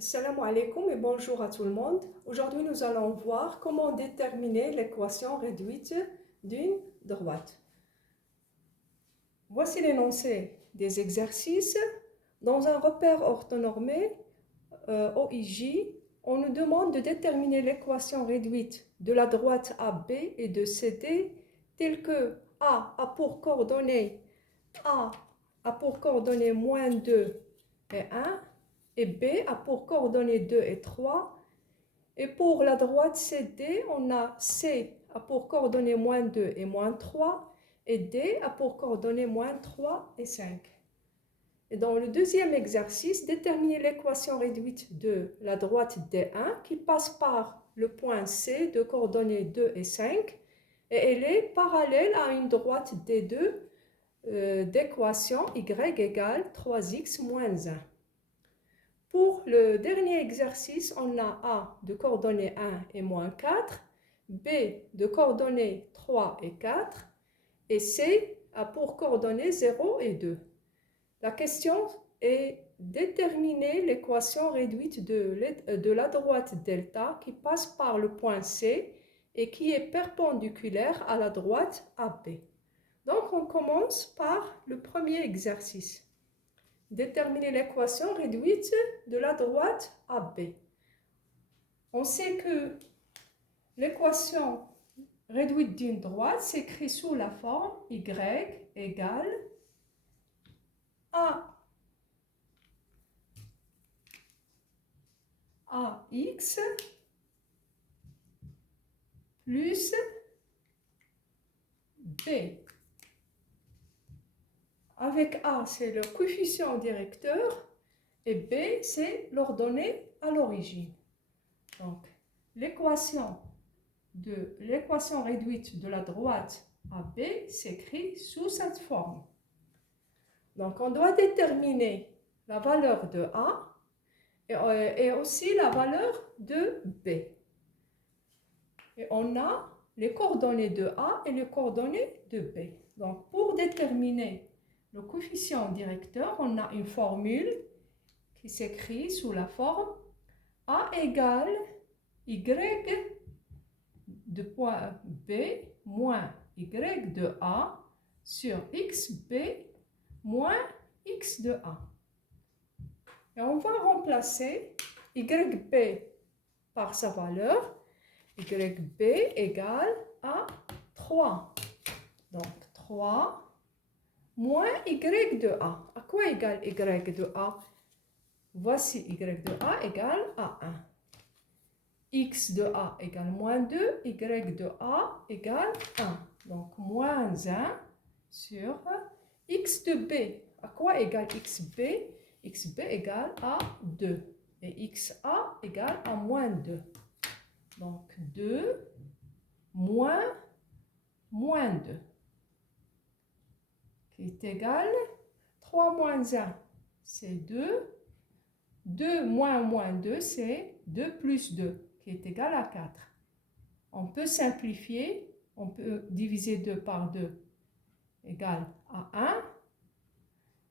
Assalamu alaikum et bonjour à tout le monde. Aujourd'hui, nous allons voir comment déterminer l'équation réduite d'une droite. Voici l'énoncé des exercices. Dans un repère orthonormé, OIJ, on nous demande de déterminer l'équation réduite de la droite AB et de CD telle que A a pour coordonnées moins 2 et 1, et B a pour coordonnées 2 et 3. Et pour la droite CD, on a C a pour coordonnées moins 2 et moins 3, et D a pour coordonnées moins 3 et 5. Et dans le deuxième exercice, déterminer l'équation réduite de la droite D1 qui passe par le point C de coordonnées 2 et 5, et elle est parallèle à une droite D2 d'équation y égale 3x moins 1. Pour le dernier exercice, on a A de coordonnées 1 et moins 4, B de coordonnées 3 et 4, et C a pour coordonnées 0 et 2. La question est déterminer l'équation réduite de la droite delta qui passe par le point C et qui est perpendiculaire à la droite AB. Donc, on commence par le premier exercice. Déterminer l'équation réduite de la droite AB. On sait que l'équation réduite d'une droite s'écrit sous la forme y égale AX plus B. Avec A, c'est le coefficient directeur et B, c'est l'ordonnée à l'origine. Donc, l'équation réduite de la droite AB s'écrit sous cette forme. Donc, on doit déterminer la valeur de A et aussi la valeur de B. Et on a les coordonnées de A et les coordonnées de B. Donc, pour déterminer le coefficient directeur, on a une formule qui s'écrit sous la forme A égale Y de point B moins Y de A sur XB moins X de A. Et on va remplacer YB par sa valeur. YB égale à 3. Donc 3 moins Y de A. À quoi égale Y de A? Voici Y de A égale à 1. X de A égale moins 2, Y de A égale 1. Donc moins 1 sur X de B. À quoi égale XB? XB égale à 2. Et XA égale à moins 2. Donc 2 moins 2. Qui est égal 3 moins 1, c'est 2. 2 moins 2, c'est 2 plus 2, qui est égal à 4. On peut simplifier, on peut diviser 2 par 2 égale à 1.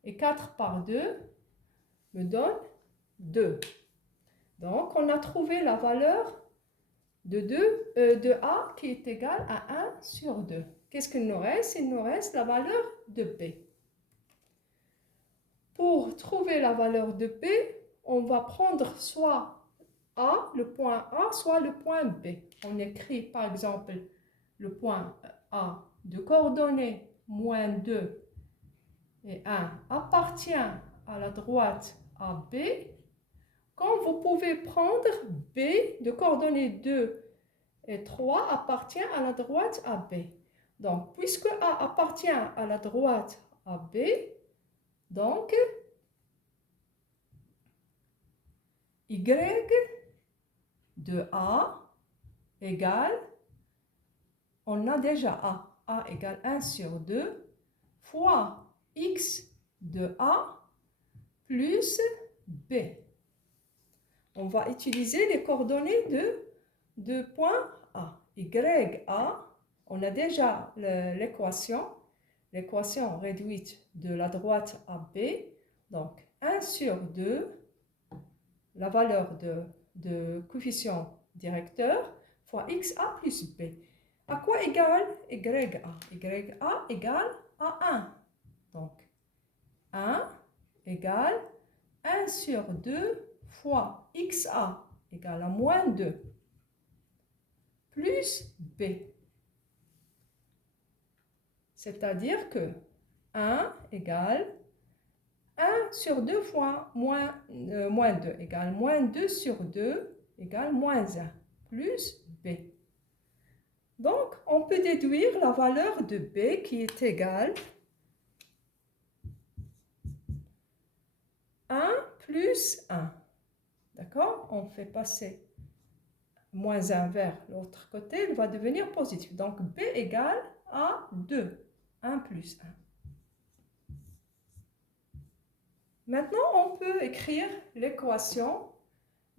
Et 4 par 2 me donne 2. Donc, on a trouvé la valeur de A qui est égale à 1 sur 2. Qu'est-ce qu'il nous reste? Il nous reste la valeur de B. Pour trouver la valeur de B, on va prendre soit A, le point A, soit le point B. On écrit par exemple le point A de coordonnées moins 2 et 1 appartient à la droite AB. Quand vous pouvez prendre B de coordonnées 2 et 3 appartient à la droite AB. Donc, puisque A appartient à la droite AB, donc Y de A égale, on a déjà A égale 1 sur 2, fois X de A plus B. On va utiliser les coordonnées de point A. YA, on a déjà l'équation réduite de la droite AB. Donc 1 sur 2, la valeur de coefficient directeur fois xa plus b. À quoi égale ya? Ya égale à 1. Donc, 1 égale 1 sur 2 fois xa égale à moins 2 plus b. C'est-à-dire que 1 égale 1 sur 2 fois moins 2 égale moins 2 sur 2 égale moins 1 plus b. Donc, on peut déduire la valeur de b qui est égale 1 plus 1. D'accord? On fait passer moins 1 vers l'autre côté, il va devenir positif. Donc, b égale à 2. 1 plus 1. Maintenant, on peut écrire l'équation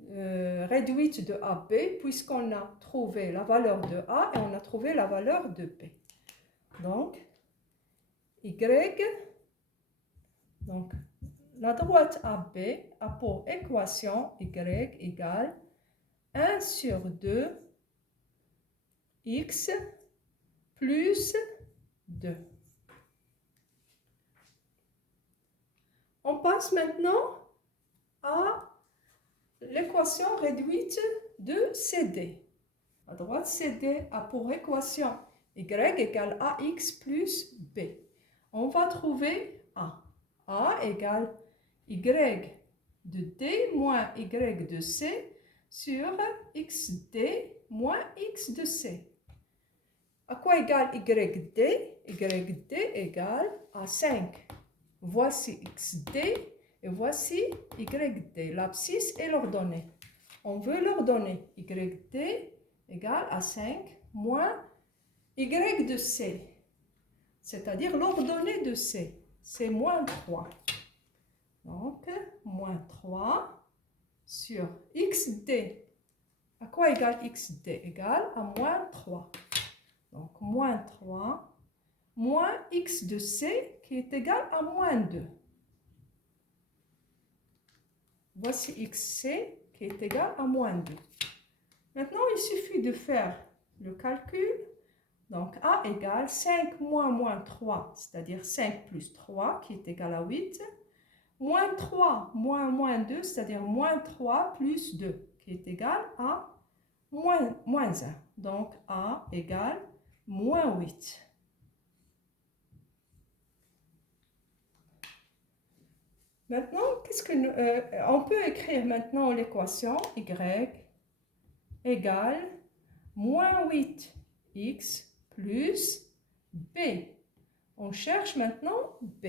réduite de AB puisqu'on a trouvé la valeur de A et on a trouvé la valeur de B. Donc, Y, donc la droite AB a pour équation Y égale 1 sur 2 X plus 2. On passe maintenant à l'équation réduite de CD. À droite, CD a pour équation Y égale AX plus B. On va trouver A. A égale Y de D moins Y de C sur XD moins X de C. À quoi égale YD? YD égale à 5. Voici XD et voici YD. L'abscisse est l'ordonnée. On veut l'ordonnée. YD égale à 5 moins Y de C. C'est-à-dire l'ordonnée de C. C'est moins 3. Donc, moins 3 sur XD. À quoi égale XD? Égale à moins 3. Donc, moins 3 moins X de C qui est égal à moins 2. Voici XC qui est égal à moins 2. Maintenant, il suffit de faire le calcul. Donc, A égale 5 moins 3, c'est-à-dire 5 plus 3 qui est égal à 8. Moins 3 moins 2, c'est-à-dire moins 3 plus 2 qui est égal à moins 1. Donc, A égale moins 8. Maintenant, on peut écrire maintenant l'équation Y égale moins 8x plus B. On cherche maintenant B.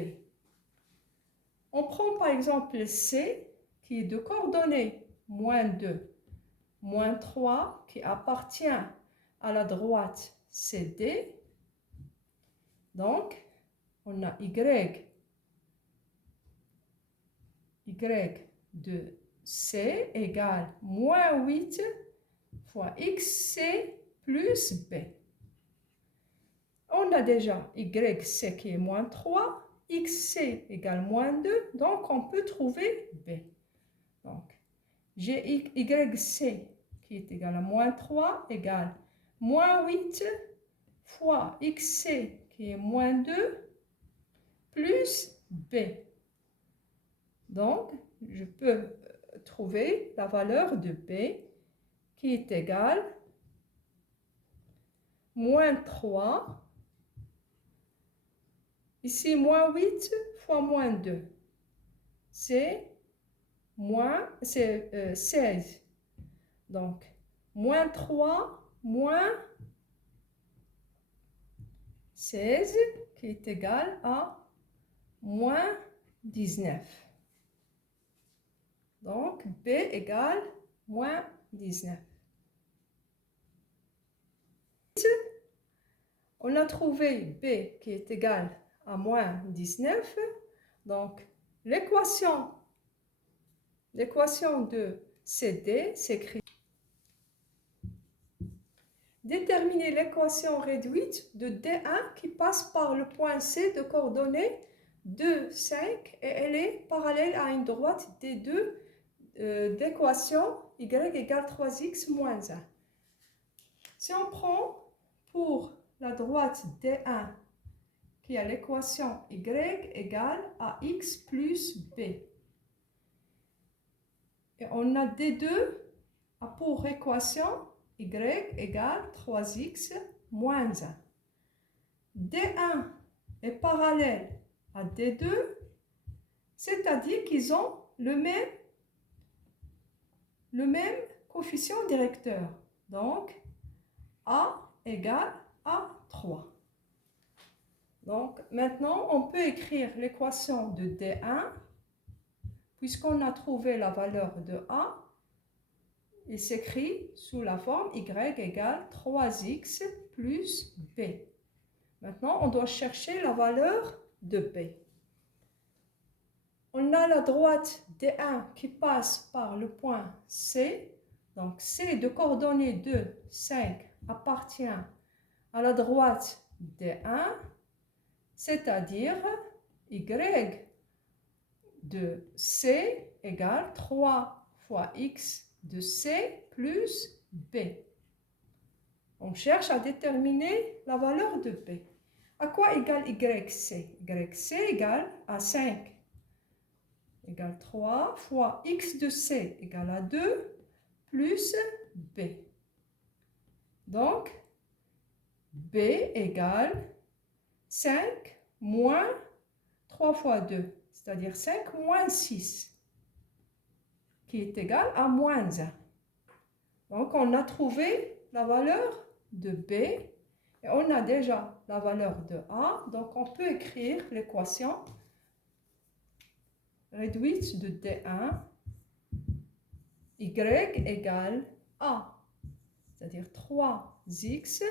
On prend par exemple C qui est de coordonnées moins 2, moins 3 qui appartient à la droite CD. Donc, on a Y de C égale moins 8 fois XC plus B. On a déjà YC qui est moins 3, XC égale moins 2, donc on peut trouver B. Donc, j'ai YC qui est égal à moins 3 égale moins 8 fois XC qui est moins 2 plus B. Donc, je peux trouver la valeur de B qui est égale moins 3. Ici, moins 8 fois moins 2. C'est 16. Donc, moins 3 moins 16 qui est égal à moins 19. Donc, B égale moins 19. On a trouvé B qui est égal à moins 19. Donc, l'équation de CD s'écrit. Déterminer l'équation réduite de D1 qui passe par le point C de coordonnées 2, 5 et elle est parallèle à une droite D2 d'équation y égale 3x moins 1. Si on prend pour la droite D1 qui a l'équation y égale à x plus b, et on a D2 a pour équation y égale 3x moins 1. D1 est parallèle à D2, c'est-à-dire qu'ils ont le même coefficient directeur. Donc, A égale à 3. Donc, maintenant, on peut écrire l'équation de D1, puisqu'on a trouvé la valeur de A. Il s'écrit sous la forme y égale 3x plus b. Maintenant, on doit chercher la valeur de b. On a la droite D1 qui passe par le point C. Donc, C de coordonnées 2, 5 appartient à la droite D1, c'est-à-dire y de C égale 3 fois x de C plus b. On cherche à déterminer la valeur de b. À quoi égale yc? Yc égale à 5 égale 3 fois x de c égale à 2 plus b. Donc, b égale 5 moins 3 fois 2, c'est-à-dire 5 moins 6, qui est égal à moins 1. Donc, on a trouvé la valeur de b et on a déjà la valeur de a. Donc, on peut écrire l'équation réduite de D1, y égale a, c'est-à-dire 3x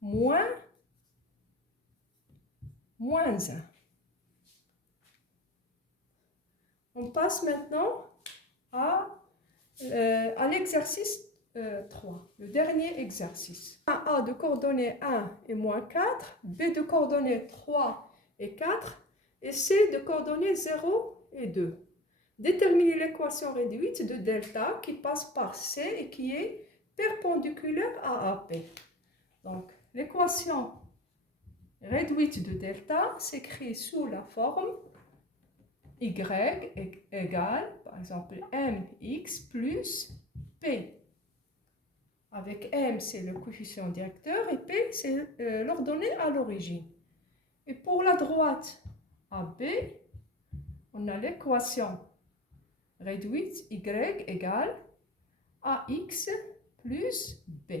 moins 1. On passe maintenant à l'exercice 3, le dernier exercice. A de coordonnées 1 et moins 4, B de coordonnées 3 et 4, et C de coordonnées 0 et 2. Déterminer l'équation réduite de delta qui passe par C et qui est perpendiculaire à AP. Donc, l'équation réduite de delta s'écrit sous la forme y égale, par exemple, mx plus p. Avec m, c'est le coefficient directeur et p, c'est l'ordonnée à l'origine. Et pour la droite AB, on a l'équation réduite y égale ax plus b.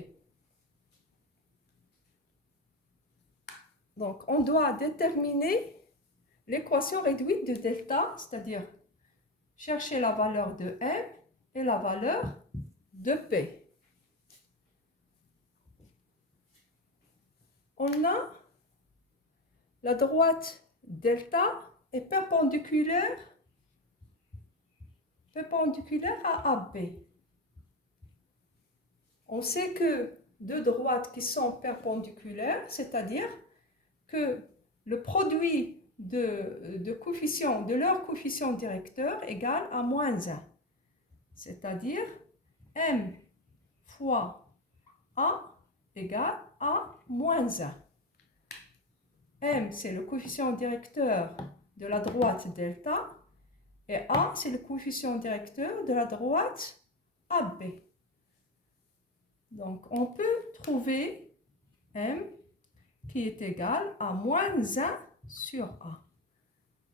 Donc, on doit déterminer l'équation réduite de delta, c'est-à-dire chercher la valeur de m et la valeur de p. On a la droite delta est perpendiculaire à AB. On sait que deux droites qui sont perpendiculaires, c'est-à-dire que le produit de coefficients, de leur coefficient directeur égale à moins 1. C'est-à-dire m fois a égale à moins 1. M, c'est le coefficient directeur de la droite delta, et A, c'est le coefficient directeur de la droite AB. Donc, on peut trouver M qui est égal à moins 1 sur A.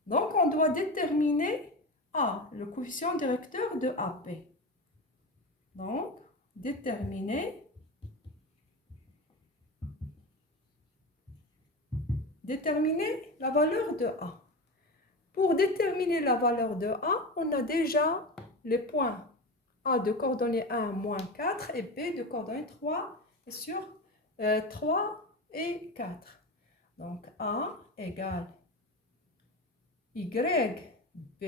Donc, on doit déterminer A, le coefficient directeur de AP. Donc, déterminer la valeur de A. Pour déterminer la valeur de A, on a déjà les points A de coordonnées 1, moins 4 et B de coordonnées 3 et sur 3 et 4. Donc A égale YB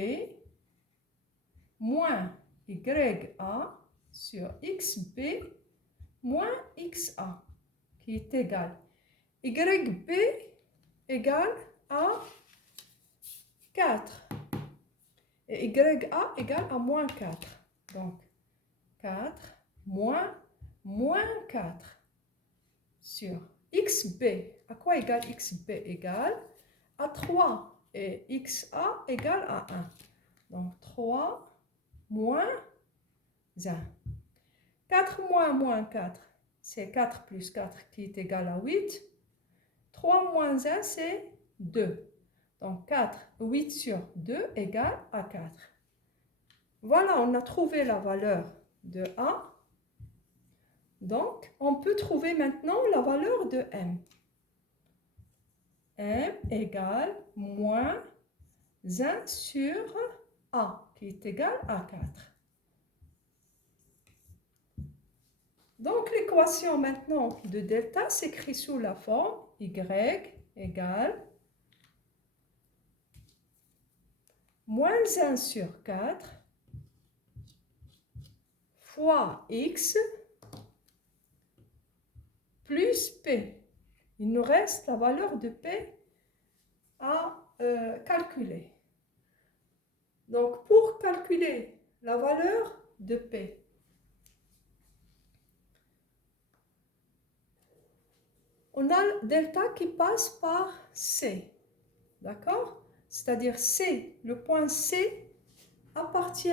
moins YA sur XB moins XA qui est égal YB égale à 4 et YA égale à moins 4. Donc, 4 moins 4 sur xb. À quoi égale xb? Égale à 3. Et xa égale à 1. Donc, 3 moins 1. 4 moins 4, c'est 4 plus 4 qui est égal à 8. 3 moins 1, c'est 2. Donc, 8 sur 2 égale à 4. Voilà, on a trouvé la valeur de A. Donc, on peut trouver maintenant la valeur de M. M égale moins 1 sur A, qui est égal à 4. Donc, l'équation maintenant de delta s'écrit sous la forme y égale moins 1 sur 4 fois x plus p. Il nous reste la valeur de p à calculer. Donc, pour calculer la valeur de p, on a delta qui passe par C, d'accord? C'est-à-dire C, le point C appartient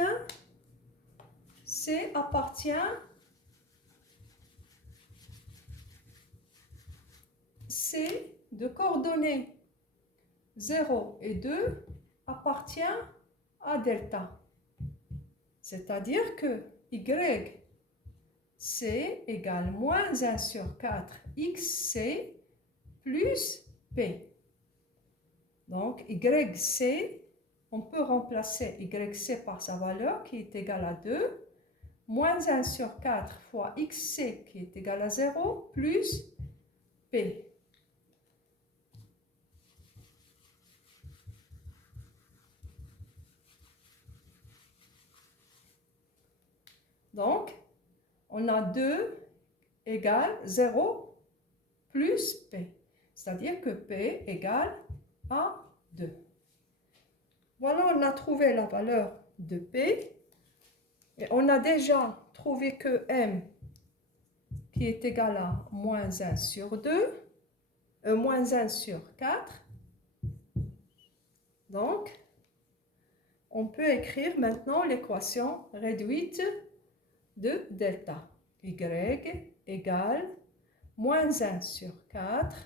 C de coordonnées 0 et 2 appartient à delta. C'est-à-dire que Y C égale moins 1 sur 4 XC plus P. Donc, YC, on peut remplacer YC par sa valeur qui est égale à 2, moins 1 sur 4 fois XC qui est égal à 0, plus P. Donc, on a 2 égale 0 plus P. C'est-à-dire que P égale à 2. Voilà, on a trouvé la valeur de P. Et on a déjà trouvé que M qui est égal à moins 1 sur 2, moins 1 sur 4. Donc, on peut écrire maintenant l'équation réduite de delta. Y égale moins 1 sur 4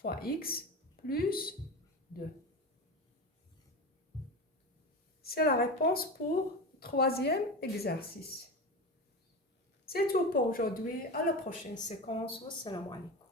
fois x plus 2. C'est la réponse pour le troisième exercice. C'est tout pour aujourd'hui. À la prochaine séquence. Wassalamu alaikum.